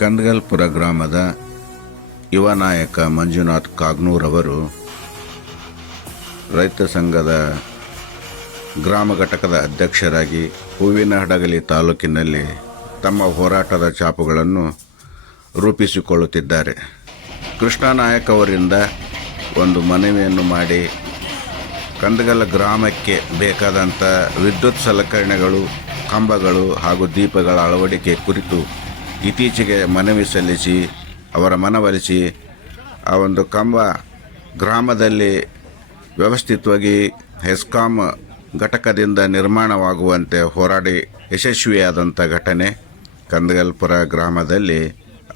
ಕಂದಗಲ್ಪುರ ಗ್ರಾಮದ ಯುವ ನಾಯಕ ಮಂಜುನಾಥ್ ಕಾಗ್ನೂರವರು ರೈತ ಸಂಘದ ಗ್ರಾಮ ಘಟಕದ ಅಧ್ಯಕ್ಷರಾಗಿ ಹೂವಿನ ಹಡಗಲಿ ತಾಲೂಕಿನಲ್ಲಿ ತಮ್ಮ ಹೋರಾಟದ ಚಾಪುಗಳನ್ನು ರೂಪಿಸಿಕೊಳ್ಳುತ್ತಿದ್ದಾರೆ. ಕೃಷ್ಣ ನಾಯಕ್ ಅವರಿಂದ ಒಂದು ಮನವಿಯನ್ನು ಮಾಡಿ ಕಂದಗಲ್ ಗ್ರಾಮಕ್ಕೆ ಬೇಕಾದಂಥ ವಿದ್ಯುತ್ ಸಲಕರಣೆಗಳು, ಕಂಬಗಳು ಹಾಗೂ ದೀಪಗಳ ಅಳವಡಿಕೆ ಕುರಿತು ಇತ್ತೀಚೆಗೆ ಮನವಿ ಸಲ್ಲಿಸಿ, ಅವರ ಮನವೊಲಿಸಿ ಆ ಒಂದು ಕಂಬ ಗ್ರಾಮದಲ್ಲಿ ವ್ಯವಸ್ಥಿತವಾಗಿ ಹೆಸ್ಕಾಂ ಘಟಕದಿಂದ ನಿರ್ಮಾಣವಾಗುವಂತೆ ಹೋರಾಡಿ ಯಶಸ್ವಿಯಾದಂಥ ಘಟನೆ ಕಂದಗಲ್ಪುರ ಗ್ರಾಮದಲ್ಲಿ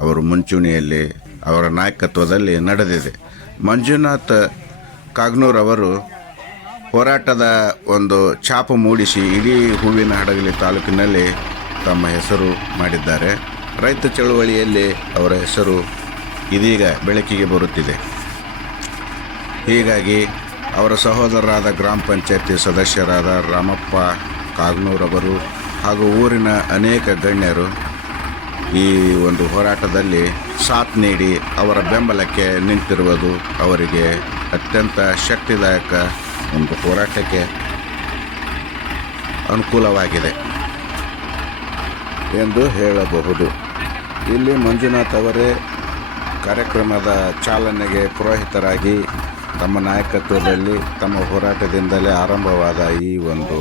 ಅವರು ಮುಂಚೂಣಿಯಲ್ಲಿ ಅವರ ನಾಯಕತ್ವದಲ್ಲಿ ನಡೆದಿದೆ. ಮಂಜುನಾಥ್ ಕಾಗ್ನೂರ್ ಅವರು ಹೋರಾಟದ ಒಂದು ಛಾಪು ಮೂಡಿಸಿ ಇಡೀ ಹೂವಿನ ಹಡಗಲಿ ತಾಲೂಕಿನಲ್ಲಿ ತಮ್ಮ ಹೆಸರು ಮಾಡಿದ್ದಾರೆ. ರೈತ ಚಳುವಳಿಯಲ್ಲಿ ಅವರ ಹೆಸರು ಇದೀಗ ಬೆಳಕಿಗೆ ಬರುತ್ತಿದೆ. ಹೀಗಾಗಿ ಅವರ ಸಹೋದರರಾದ ಗ್ರಾಮ ಪಂಚಾಯತಿ ಸದಸ್ಯರಾದ ರಾಮಪ್ಪ ಕಾಗ್ನೂರವರು ಹಾಗೂ ಊರಿನ ಅನೇಕ ಗಣ್ಯರು ಈ ಒಂದು ಹೋರಾಟದಲ್ಲಿ ಸಾಥ್ ನೀಡಿ ಅವರ ಬೆಂಬಲಕ್ಕೆ ನಿಂತಿರುವುದು ಅವರಿಗೆ ಅತ್ಯಂತ ಶಕ್ತಿದಾಯಕ ಒಂದು ಹೋರಾಟಕ್ಕೆ ಅನುಕೂಲವಾಗಿದೆ ಎಂದು ಹೇಳಬಹುದು. ಇಲ್ಲಿ ಮಂಜುನಾಥ್ ಅವರೇ ಕಾರ್ಯಕ್ರಮದ ಚಾಲನೆಗೆ ಪುರೋಹಿತರಾಗಿ ತಮ್ಮ ನಾಯಕತ್ವದಲ್ಲಿ, ತಮ್ಮ ಹೋರಾಟದಿಂದಲೇ ಆರಂಭವಾದ ಈ ಒಂದು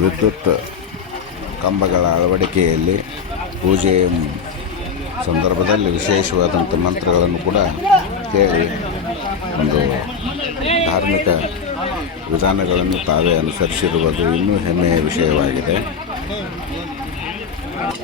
ವಿದ್ಯುತ್ ಕಂಬಗಳ ಅಳವಡಿಕೆಯಲ್ಲಿ ಪೂಜೆ ಸಂದರ್ಭದಲ್ಲಿ ವಿಶೇಷವಾದಂಥ ಮಂತ್ರಗಳನ್ನು ಕೂಡ ಕೇಳಿ ಒಂದು ಧಾರ್ಮಿಕ ವಿಧಾನಗಳನ್ನು ತಾವೇ ಅನುಸರಿಸಿರುವುದು ಇನ್ನೂ ಹೆಮ್ಮೆಯ ವಿಷಯವಾಗಿದೆ.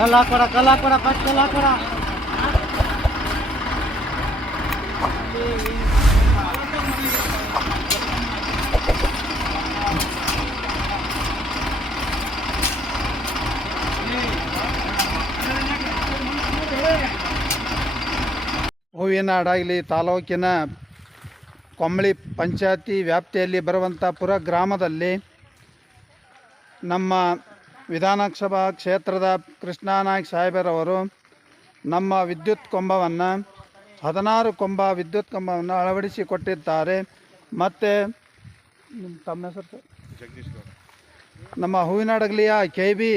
ಕಲ್ಲ ಹಾಕೋಣ ಕಲ್ಲ ಹಾಕೋಣ ಫಸ್ಟ್ ಕಲ್ಲ ಹಡಗಲಿ ತಾಲೂಕಿನ ಕೊಂಬಳಿ ಪಂಚಾಯತಿ ವ್ಯಾಪ್ತಿಯಲ್ಲಿ ಬರುವಂಥ ಪುರ ಗ್ರಾಮದಲ್ಲಿ ನಮ್ಮ ವಿಧಾನಸಭಾ ಕ್ಷೇತ್ರದ ಕೃಷ್ಣಾನಾಯ್ಕ ಸಾಹೇಬರವರು ನಮ್ಮ ವಿದ್ಯುತ್ ಕೊಂಬವನ್ನು, ಹದಿನಾರು ಕೊಂಬ ವಿದ್ಯುತ್ ಕಂಬವನ್ನು ಅಳವಡಿಸಿಕೊಟ್ಟಿದ್ದಾರೆ ಮತ್ತು ನಿಮ್ಮ ತಮ್ಮ ಹೆಸರು ಸರ್? ನಮ್ಮ ಹೂವಿನಡಗಲಿಯ ಕೆ ಬಿ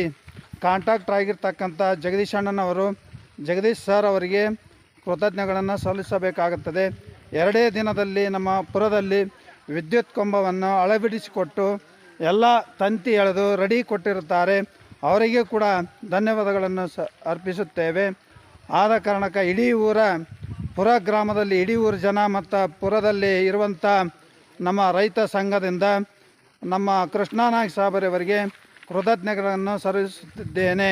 ಕಾಂಟ್ಯಾಕ್ಟ್ ಆಗಿರ್ತಕ್ಕಂಥ ಜಗದೀಶ್ ಅಣ್ಣನವರು, ಜಗದೀಶ್ ಸರ್ ಅವರಿಗೆ ಕೃತಜ್ಞಗಳನ್ನು ಸಲ್ಲಿಸಬೇಕಾಗುತ್ತದೆ ಎರಡೇ ದಿನದಲ್ಲಿ ನಮ್ಮ ಪುರದಲ್ಲಿ ವಿದ್ಯುತ್ ಕಂಬವನ್ನು ಅಳವಡಿಸಿಕೊಟ್ಟು ಎಲ್ಲ ತಂತಿ ಎಳೆದು ರೆಡಿ ಕೊಟ್ಟಿರುತ್ತಾರೆ. ಅವರಿಗೆ ಕೂಡ ಧನ್ಯವಾದಗಳನ್ನು ಸ ಅರ್ಪಿಸುತ್ತೇವೆ. ಆದ ಕಾರಣಕ್ಕೆ ಇಡೀ ಊರ ಪುರ ಗ್ರಾಮದಲ್ಲಿ, ಇಡೀ ಊರ ಜನ ಮತ್ತು ಪುರದಲ್ಲಿ ಇರುವಂಥ ನಮ್ಮ ರೈತ ಸಂಘದಿಂದ ನಮ್ಮ ಕೃಷ್ಣನಾಯಕ್ ಸಾಬರಿಯವರಿಗೆ ಕೃತಜ್ಞತೆಗಳನ್ನು ಸಲ್ಲಿಸುತ್ತಿದ್ದೇನೆ.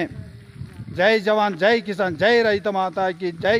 ಜೈ ಜವಾನ್, ಜೈ ಕಿಸಾನ್, ಜೈ ರೈತ ಮಾತಾಕಿ ಜೈ.